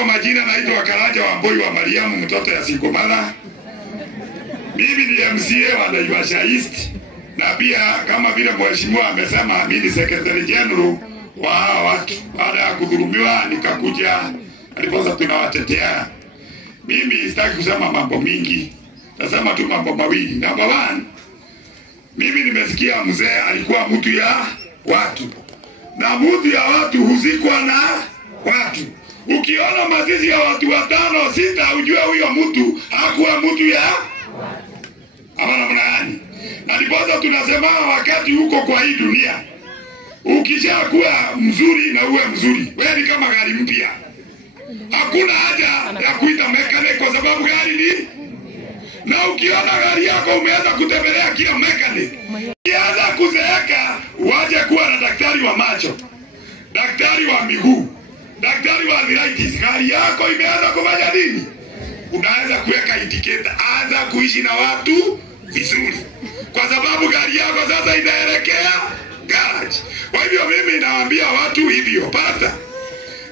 kwa majina naitwa Karanja Wambui wa Mariamu, mtoto ya Sinkomala. Mimi ni MCA wa Naivasha East, na pia kama vile mheshimiwa amesema mimi ni secretary general wa hawa watu. Baada ya kudhulumiwa nikakuja, aliposa tunawatetea. Mimi sitaki kusema mambo mingi, nasema tu mambo mawili. Number one, mimi nimesikia mzee alikuwa mtu ya watu, na mtu ya watu huzikwa na watu. Ukiona mazishi ya watu 5 6 ujue huyo mtu hakuwa mtu ya ama namna gani. Na ndiposa tunasema wakati huko kwa hii dunia, ukishakuwa mzuri na uwe mzuri, wewe ni kama gari mpya. Hakuna haja ya kuita mechanic kwa sababu gari ni, na ukiona gari yako umeanza kutembelea kila mechanic, ukianza kuzeeka, waje kuwa na daktari wa macho, daktari wa miguu, daktari wa arthritis. Gari yako imeanza kufanya nini? Unaanza kuweka indicator, anza kuishi na watu vizuri, kwa sababu gari yako sasa inaelekea garage. Kwa hivyo mimi nawaambia watu hivyo. Pastor,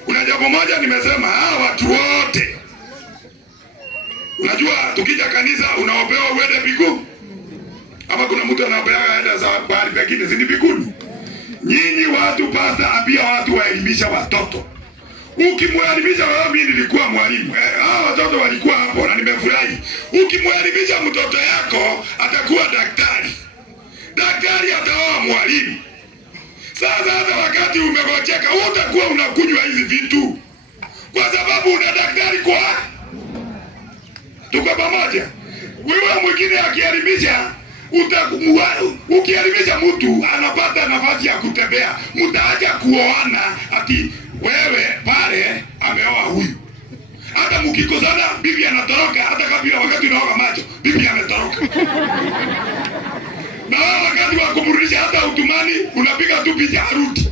kuna jambo moja nimesema, hawa watu wote, unajua tukija kanisa unaopewa uende mbinguni, ama kuna mtu anaopewa aende za bahari pekine zini mbinguni? Nyinyi watu, pastor, ambia watu waelimisha watoto. Ukimwelimisha, mimi nilikuwa mwalimu, hawa watoto walikuwa hapo na nimefurahi. Ukimwelimisha mtoto yako atakuwa daktari, daktari ataoa mwalimu. Sasa hata wakati umegojeka utakuwa unakunywa hizi vitu, kwa sababu una daktari kwa. Tuko pamoja? Wewe mwingine akielimisha, ukielimisha mtu anapata nafasi ya kutembea, mtaacha kuoana ati wewe pale ameoa huyu. Hata mkikosana bibi anatoroka, hata kabla wakati unaoga macho bibi ametoroka. Na wakati wa kumrudisha hata utumani unapiga tu picha arudi.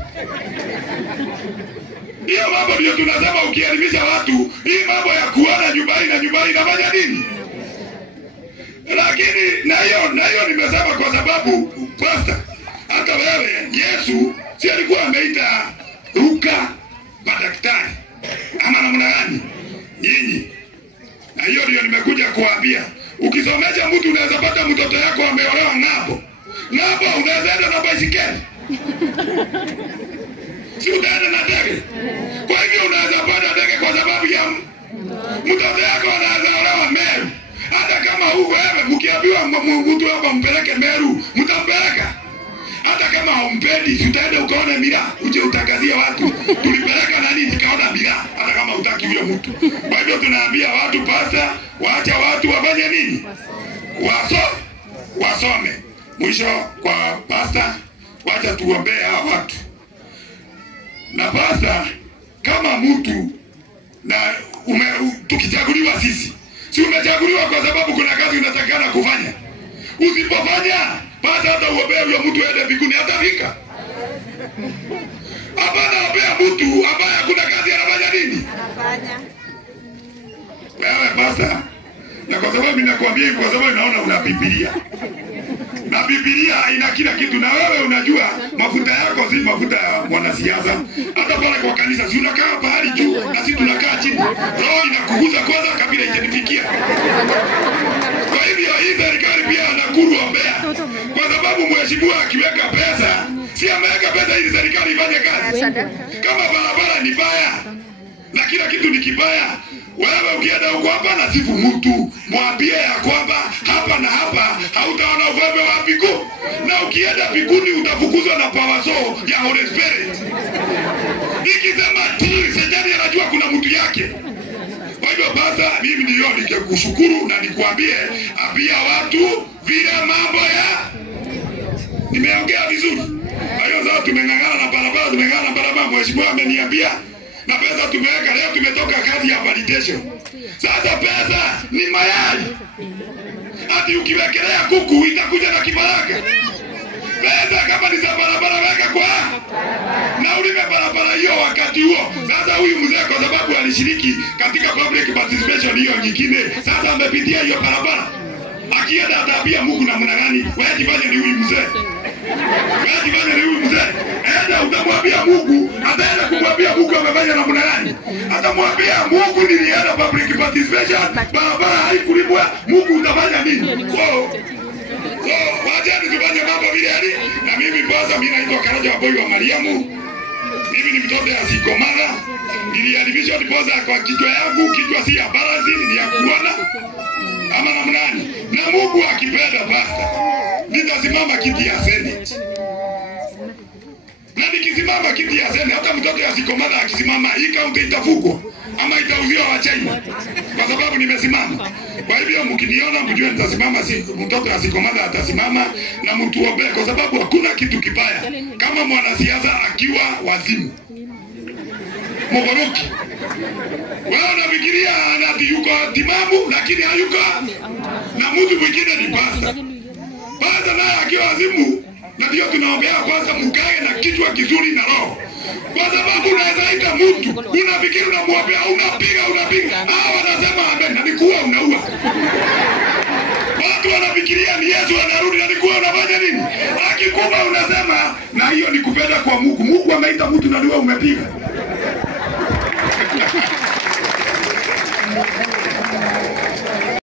Hiyo mambo ndio tunasema ukielimisha watu, hii mambo ya kuona nyumbani na nyumbani inafanya nini? Lakini na hiyo nimesema kwa sababu pastor, hata wewe Yesu si alikuwa ameita ruka madaktari ama namna gani nyinyi? Na hiyo ndio nimekuja kuambia, ukisomesha mtu unaweza pata mtoto yako ameolewa ng'ambo. Ng'ambo unaweza enda na baisikeli, si utaenda na ndege. Kwa hivyo unaweza pata ndege kwa sababu ya mtoto yako anaweza olewa Meru. Hata kama huko wewe mkiambiwa mtu hapa mpeleke Meru, mtampeleka. Hata kama humpendi, utaenda ukaona mira, uje utangazie watu tulipeleka nani nikaona mira, hata kama hutaki huyo mtu. Kwa hivyo tunaambia watu, pastor, waacha watu wafanye nini? Wasome. Mwisho kwa pastor, wacha tuombee hawa watu. Na pastor, kama mtu na tukichaguliwa sisi, si umechaguliwa kwa sababu kuna kazi unatakana kufanya. Usipofanya, basi hata uombea huyo mtu aende mbinguni hatafika. Hapana, ombea mtu ambaye hakuna kazi anafanya nini? Anafanya. Wewe pastor, na kwa sababu ninakwambia kwa sababu naona una Biblia. Na Biblia ina kila kitu, na wewe unajua mafuta yako si mafuta ya mwanasiasa. Hata pale kwa kanisa si unakaa pahali juu na sisi tunakaa chini. Roho inakuguza kwanza kabla haijanifikia. Kwa hivyo hii serikali pia anakuombea, kwa sababu mheshimiwa akiweka pesa, si ameweka pesa ili serikali ifanye kazi. Kama barabara ni baya na kila kitu ni kibaya, wewe ukienda huko hapa na sifu mtu, mwambie ya kwamba hapa na hapa hautaona ufalme wa mbinguni, na ukienda mbinguni utafukuzwa na power soul ya Holy Spirit. Nikisema tu shetani anajua kuna mtu yake. Kwa hivyo basa, mimi ndio nikikushukuru na nikwambie ambia watu vile mambo ya nimeongea vizuri. Kwa hiyo sasa tumengangana na barabara, mheshimiwa ameniambia, na pesa tumeweka leo, tumetoka kazi ya validation. Sasa pesa ni mayai. Ati ukiwekelea kuku itakuja na kifaranga. Pesa kama ni za barabara weka kwa na ulime barabara hiyo wakati huo. Sasa huyu mzee kwa sababu alishiriki katika public participation hiyo nyingine, sasa amepitia hiyo barabara, akienda ataambia Mungu namna gani? Wewe jifanye ni huyu mzee. Wewe kifanya ni huyu mzee. Enda utamwambia Mungu, ataenda kumwambia Mungu amefanya namna gani? Atamwambia Mungu nilienda public participation, barabara haikulipwa, Mungu utafanya nini? So wajani tufanye mambo vile hali. Na mimi boza, mimi naitwa Karaja wa Boy wa Mariamu. Mimi ni mtoto ya Sikomara. Niliadibishwa boza kwa kichwa yangu, kichwa si ya balance, ni ya kuona. Ama namna gani? Na Mungu akipenda basta, nitasimama kiti ya Senate. Na nikisimama kiti ya Senate, hata mtoto ya Sikomara akisimama, hii kaunti itafukwa ama itauziwa wa China. Kwa sababu nimesimama. Kwa hivyo mkiniona mjue nitasimama, mtoto ya Sikomara atasimama, na mtuombe kwa sababu hakuna kitu kibaya kama mwanasiasa akiwa wazimu. Mugoroki. Wao nafikiria ati yuko timamu lakini hayuko. Na mtu mwingine ni pasta. Pasta naye akiwa wazimu, na ndio tunaombea kwanza mkae na kichwa kizuri na roho. Kwa sababu unaweza ita mtu, unafikiri unamwombea, unapiga. Hao wanasema amen, na nikuwa unaua. Watu wanafikiria ni Yesu anarudi, na nikuwa unafanya nini? Akikufa unasema, na hiyo ni kupenda kwa Mungu. Mungu ameita mtu na wewe umepiga.